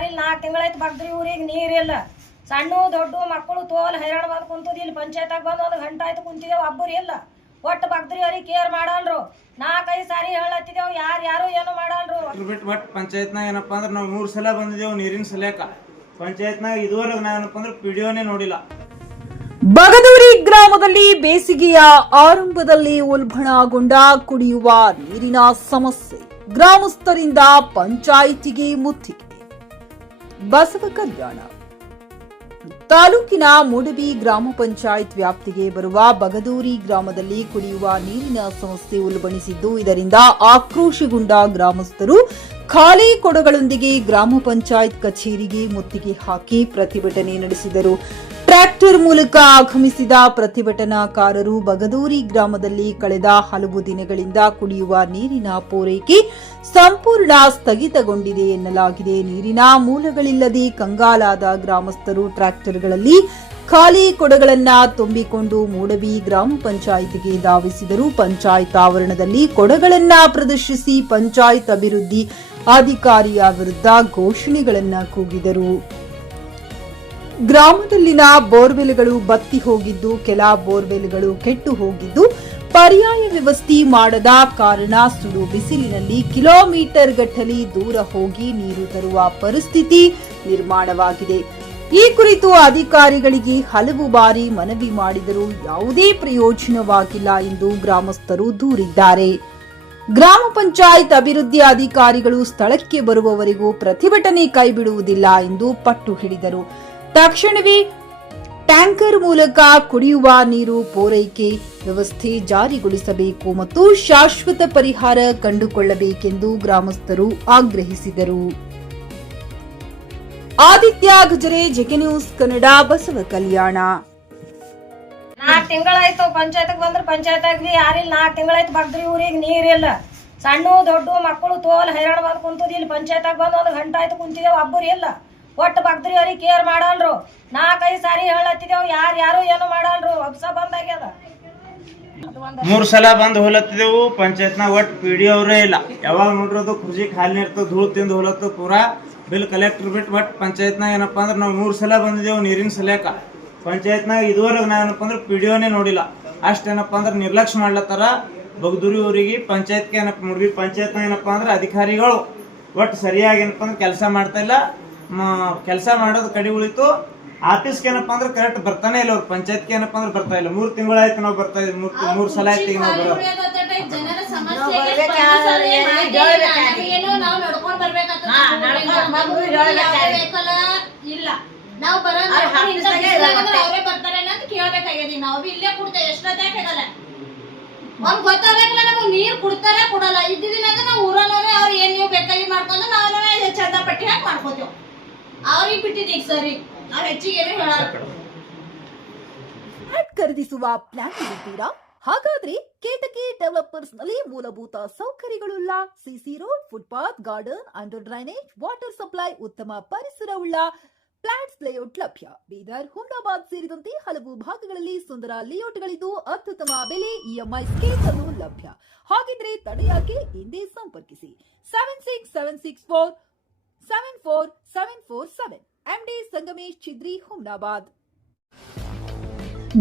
ಯಾರಿಲ್ಲ 4 ತಿಂಗಳಾಯ್ತು ಬಗ್ದ್ರಿ ಊರಿಗೆ ನೀರಿಲ್ಲ. ಸಣ್ಣ ದೊಡ್ಡ ಮಕ್ಕಳು ತೋಲ್ ಹೈರಾಣ ಬಂದು ಕುಂತದ. ಇಲ್ಲಿ ಪಂಚಾಯತ್ಯಾಗ ಬಂದು 1 ಗಂಟೆ ಆಯ್ತು ಕುಂತಿದ್ದೇವೆ, ಒಬ್ಬರು ಇಲ್ಲ. ಒಟ್ಟು ಬಗ್ದ್ರಿ ಅವ್ರಿಗೆ ಕೇರ್ ಮಾಡಲ್ರು. 4-5 ಸಾರಿ ಹೇಳತ್ತಿದ್ದೇವು, ಯಾರು ಏನು ಮಾಡಲ್ರು. ಒಟ್ಟು ಪಂಚಾಯತ್ನಾಗ ಏನಪ್ಪಾ ಅಂದ್ರೆ ನಾವು 3 ಸಲ ಬಂದಿದ್ದೇವೆ ನೀರಿನ ಸಲಕ. ಪಂಚಾಯತ್ನಾಗ ಇದುವರೆಗೆ ನಾವೇನಪ್ಪ ಅಂದ್ರೆ ಪಿಡಿಯೋನೇ ನೋಡಿಲ್ಲ. ಬಗದೂರಿ ಗ್ರಾಮದಲ್ಲಿ ಬೇಸಿಗೆಯ ಆರಂಭದಲ್ಲಿ ಉಲ್ಬಣಗೊಂಡ ಕುಡಿಯುವ ನೀರಿನ ಸಮಸ್ಯೆ, ಗ್ರಾಮಸ್ಥರಿಂದ ಪಂಚಾಯಿತಿಗೆ ಮುತ್ತಿಗೆ. ಬಸವ ಕಲ್ಯಾಣ ತಾಲೂಕಿನ ಮೂಡಬಿ ಗ್ರಾಮ ಪಂಚಾಯತ್ ವ್ಯಾಪ್ತಿಗೆ ಬರುವ ಬಗದೂರಿ ಗ್ರಾಮದಲ್ಲಿ ಕುಡಿಯುವ ನೀರಿನ ಸಮಸ್ಯೆ ಉಲ್ಬಣಿಸಿದ್ದು, ಇದರಿಂದ ಆಕ್ರೋಶಗೊಂಡ ಗ್ರಾಮಸ್ಥರು ಖಾಲಿ ಕೊಡಗಳೊಂದಿಗೆ ಗ್ರಾಮ ಪಂಚಾಯತ್ ಕಚೇರಿಗೆ ಮುತ್ತಿಗೆ ಹಾಕಿ ಪ್ರತಿಭಟನೆ ನಡೆಸಿದರು. ಟ್ರ್ಯಾಕ್ಟರ್ ಮೂಲಕ ಆಗಮಿಸಿದ ಪ್ರತಿಭಟನಾಕಾರರು ಬಗದೂರಿ ಗ್ರಾಮದಲ್ಲಿ ಕಳೆದ ಹಲವು ದಿನಗಳಿಂದ ಕುಡಿಯುವ ನೀರಿನ ಪೂರೈಕೆ ಸಂಪೂರ್ಣ ಸ್ಥಗಿತಗೊಂಡಿದೆ ಎನ್ನಲಾಗಿದೆ. ನೀರಿನ ಮೂಲಗಳಿಲ್ಲದೆ ಕಂಗಾಲಾದ ಗ್ರಾಮಸ್ಥರು ಟ್ರ್ಯಾಕ್ಟರ್ಗಳಲ್ಲಿ ಖಾಲಿ ಕೊಡಗಳನ್ನು ತುಂಬಿಕೊಂಡು ಮೂಡಬಿ ಗ್ರಾಮ ಪಂಚಾಯಿತಿಗೆ ಧಾವಿಸಿದರು. ಪಂಚಾಯತ್ ಆವರಣದಲ್ಲಿ ಕೊಡಗಳನ್ನು ಪ್ರದರ್ಶಿಸಿ ಪಂಚಾಯತ್ ಅಭಿವೃದ್ಧಿ ಅಧಿಕಾರಿಯ ವಿರುದ್ಧ ಘೋಷಣೆಗಳನ್ನು ಕೂಗಿದರು. ಗ್ರಾಮದಲ್ಲಿನ ಬೋರ್ವೆಲ್ಗಳು ಬತ್ತಿ ಹೋಗಿದ್ದು, ಕೆಲ ಬೋರ್ವೆಲ್ಗಳು ಕೆಟ್ಟು ಹೋಗಿದ್ದು, ಪರ್ಯಾಯ ವ್ಯವಸ್ಥೆ ಮಾಡದ ಕಾರಣ ಸುಡು ಬಿಸಿಲಿನಲ್ಲಿ ಕಿಲೋಮೀಟರ್ ಗಟ್ಟಲೆ ದೂರ ಹೋಗಿ ನೀರು ತರುವ ಪರಿಸ್ಥಿತಿ ನಿರ್ಮಾಣವಾಗಿದೆ. ಈ ಕುರಿತು ಅಧಿಕಾರಿಗಳಿಗೆ ಹಲವು ಬಾರಿ ಮನವಿ ಮಾಡಿದರೂ ಯಾವುದೇ ಪ್ರಯೋಜನವಾಗಿಲ್ಲ ಎಂದು ಗ್ರಾಮಸ್ಥರು ದೂರಿದ್ದಾರೆ. ಗ್ರಾಮ ಪಂಚಾಯತ್ ಅಭಿವೃದ್ಧಿ ಅಧಿಕಾರಿಗಳು ಸ್ಥಳಕ್ಕೆ ಬರುವವರೆಗೂ ಪ್ರತಿಭಟನೆ ಕೈಬಿಡುವುದಿಲ್ಲ ಎಂದು ಪಟ್ಟು ಹಿಡಿದರು. ತಕ್ಷಣವೇ ಟ್ಯಾಂಕರ್ ಮೂಲಕ ಕುಡಿಯುವ ನೀರು ಪೂರೈಕೆ ವ್ಯವಸ್ಥೆ ಜಾರಿಗೊಳಿಸಬೇಕು ಮತ್ತು ಶಾಶ್ವತ ಪರಿಹಾರ ಕಂಡುಕೊಳ್ಳಬೇಕೆಂದು ಗ್ರಾಮಸ್ಥರು ಆಗ್ರಹಿಸಿದರು. ಆದಿತ್ಯ ಗಜರೆ, ಜೆಕೆ ನ್ಯೂಸ್ ಕನ್ನಡ, ಬಸವ ಕಲ್ಯಾಣ. 4 ತಿಂಗಳಾಯ್ತು ಪಂಚಾಯತ್ಗೆ ಬಂದ್ರೆ ಪಂಚಾಯತ್ಯಾಗ ಯಾರಿಲ್ಲ. 4 ತಿಂಗಳಾಯ್ತು ಬಗ್ದ್ರಿ ಊರಿಗೆ ನೀರಿಲ್ಲ. ಸಣ್ಣ ದೊಡ್ಡ ಮಕ್ಕಳು ತೋಲ್ ಹೈರಾಣ ಬಂದು ಕುಂತದ. ಇಲ್ಲಿ ಪಂಚಾಯತ್ಯಾಗ ಬಂದು 1 ಗಂಟೆ ಆಯ್ತು ಕುಂತಿದ್ದೇವೆ, ಒಬ್ಬರು ಇಲ್ಲ. ಒಟ್ಟು ಬಗ್ದ್ರಿ ಅವ್ರಿಗೆ ಕೇರ್ ಮಾಡಲ್ರು. 4-5 ಸಾರಿ ಹೇಳತ್ತಿದ್ದೇವು, ಯಾರು ಏನು ಮಾಡಲ್ರು. ಅಬ್ಸ ಬಂದಾಗ್ಯದ. 3 ಸಲ ಬಂದು ಹೋಲತ್ತಿದ್ದೆವು. ಪಂಚಾಯತ್ನಾಗ ಒಟ್ಟು ಪಿಡಿಯೋ ಅವರೇ ಇಲ್ಲ. ಯಾವಾಗ ನೋಡಿರೋದು ಕುರ್ಜಿ ಖಾಲಿ ಇರ್ತದೆ, ಧೂಳು ತಿಂದು ಹೋಲತ್ತು. ಪೂರಾ ಬಿಲ್ ಕಲೆಕ್ಟರ್ ಬಿಟ್ಟು ಒಟ್ಟು ಪಂಚಾಯತ್ನಾಗ ಏನಪ್ಪಾ ಅಂದ್ರೆ ನಾವು 3 ಸಲ ಬಂದಿದ್ದೇವೆ ನೀರಿನ ಸಲಕ. ಪಂಚಾಯತ್ನಾಗ ಇದುವರೆಗೆ ನಾವೇನಪ್ಪ ಅಂದ್ರೆ ಪಿಡಿಯೋನೇ ನೋಡಿಲ್ಲ. ಅಷ್ಟೇನಪ್ಪ ಅಂದ್ರೆ ನಿರ್ಲಕ್ಷ್ಯ ಮಾಡ್ಲತ್ತಾರ ಬಗದೂರಿ ಊರಿಗೆ. ಪಂಚಾಯತ್ಗೆ ಏನಪ್ಪ ಮೂಡಬಿ ಪಂಚಾಯತ್ನಾಗ ಏನಪ್ಪಾ ಅಂದ್ರೆ ಅಧಿಕಾರಿಗಳು ಒಟ್ಟು ಸರಿಯಾಗಿ ಏನಪ್ಪ ಅಂದ್ರೆ ಕೆಲಸ ಮಾಡ್ತಾ ಇಲ್ಲ. ಕೆಲಸ ಮಾಡೋದು ಕಡಿ ಉಳಿತು. ಆಫೀಸ್ಗೆ ಏನಪ್ಪಾ ಅಂದ್ರೆ ಕರೆಕ್ಟ್ ಬರ್ತಾನೆ ಇಲ್ಲ. ಅವ್ರು ಪಂಚಾಯತ್ಗೆ ಏನಪ್ಪಾ ಅಂದ್ರೆ ಬರ್ತಾ ಇಲ್ಲ. 3 ತಿಂಗಳಾಯ್ತು ನಾವು ಬರ್ತಾ ಇದ್ವಿ. 3 ಸಲ ಆಯ್ತು ಈಗ ನಾವು ಬರೋದು. ನಾವು ಅವರೇ ಬರ್ತಾರೆ ಅಂತ ಕೇಳ್ಬೇಕಾಗ್ಯದ. ನಾವು ಇಲ್ಲೇ ಕೊಡ್ತೇವೆ, ಎಷ್ಟೊತ್ತಾಗಲ್ಲ ಒಂದ್ ಗೊತ್ತಾಗಬೇಕಲ್ಲ. ನಮಗ್ ನೀರ್ ಕೊಡ್ತಾರೆ ಕೊಡಲ್ಲ. ಇದ್ದಿನ ನಾವು ಊರಲ್ಲೇ ಅವ್ರು ಏನ್ ನೀವು ಬೇಕಾಗಿ ಮಾಡ್ಕೊಂಡು ನಾವೇ ಚಂದ ಪಟ್ಟಿ ಹಾಕಿ ಮಾಡ್ಕೋತೇವ್. ಅವ್ರಿಗೆ ಬಿಟ್ಟಿದ್ದೀಗ ಸರಿ, ನಾವ್ ಹೆಚ್ಚಿಗೆ ಏನು ಹೇಳಲ್ಲ. ಖರೀದಿಸುವ ಪ್ಲಾನ್ ಇದ್ದೀರಾ? ಹಾಗಾದ್ರೆ ಕೇತಕಿ ಡೆವಲಪರ್ಸ್ ನಲ್ಲಿ ಮೂಲಭೂತ ಸೌಕರ್ಯಗಳುಳ್ಳ C C road, footpath, garden, under drainage, water supply, ಉತ್ತಮ ಪರಿಸರವುಳ್ಳ ಫ್ಲಾಟ್ಸ್ ಲೇಔಟ್ ಲಭ್ಯ. ಬೀದರ್, ಹುಮ್ನಾಬಾದ್ ಸೇರಿದಂತೆ ಹಲವು ಭಾಗಗಳಲ್ಲಿ ಸುಂದರ ಲೇಔಟ್ಗಳಿದ್ದು ಅತ್ಯುತ್ತಮ ಬೆಲೆ, ಇಎಂಐ ಸ್ಕೀಮ್ ಅನ್ನು ಲಭ್ಯ. ಹಾಗಿದ್ರೆ ತಡೆಯಾಕೆ? ಹಿಂದೆ ಸಂಪರ್ಕಿಸಿ 7676474747 MD ಸಂಗಮೇಶ್ ಚಿದ್ರಿ, ಹುಮ್ನಾಬಾದ್.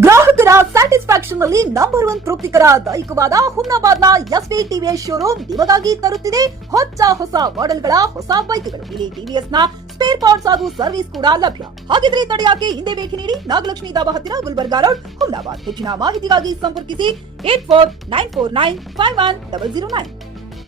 ಗ್ರಾಹಕರ ಸ್ಯಾಟಿಸ್ಫ್ಯಾಕ್ಷನ್ ನಲ್ಲಿ ನಂಬರ್ 1 ತೃಪ್ತಿಕರ ದಾಯಕವಾದ ಹುಮ್ನಾಬಾದ್ನ ಎಸ್ವಿ ಟಿವಿಎಸ್ ಶೋರೂಮ್ ನಿಮಗಾಗಿ ತರುತ್ತಿದೆ ಹೊಸ ಮಾಡೆಲ್ಗಳ ಹೊಸ ಬೈಕ್ಗಳು. ಇಲ್ಲಿ ಟಿವಿಎಸ್ ನ ಸ್ಪೇರ್ ಪಾರ್ಟ್ಸ್ ಹಾಗೂ ಸರ್ವಿಸ್ ಕೂಡ ಲಭ್ಯ. ಹಾಗಿದ್ರೆ ತಡೆಯಾಕೆ? ಹಿಂದೆ ಭೇಟಿ ನೀಡಿ, ನಾಗಲಕ್ಷ್ಮಿ ಧಾಬಾ ಹತ್ತಿರ, ಗುಲ್ಬರ್ಗಾ ರೋಡ್, ಹುಮ್ನಾಬಾದ್. ಹೆಚ್ಚಿನ ಮಾಹಿತಿಗಾಗಿ ಸಂಪರ್ಕಿಸಿ 8494951009.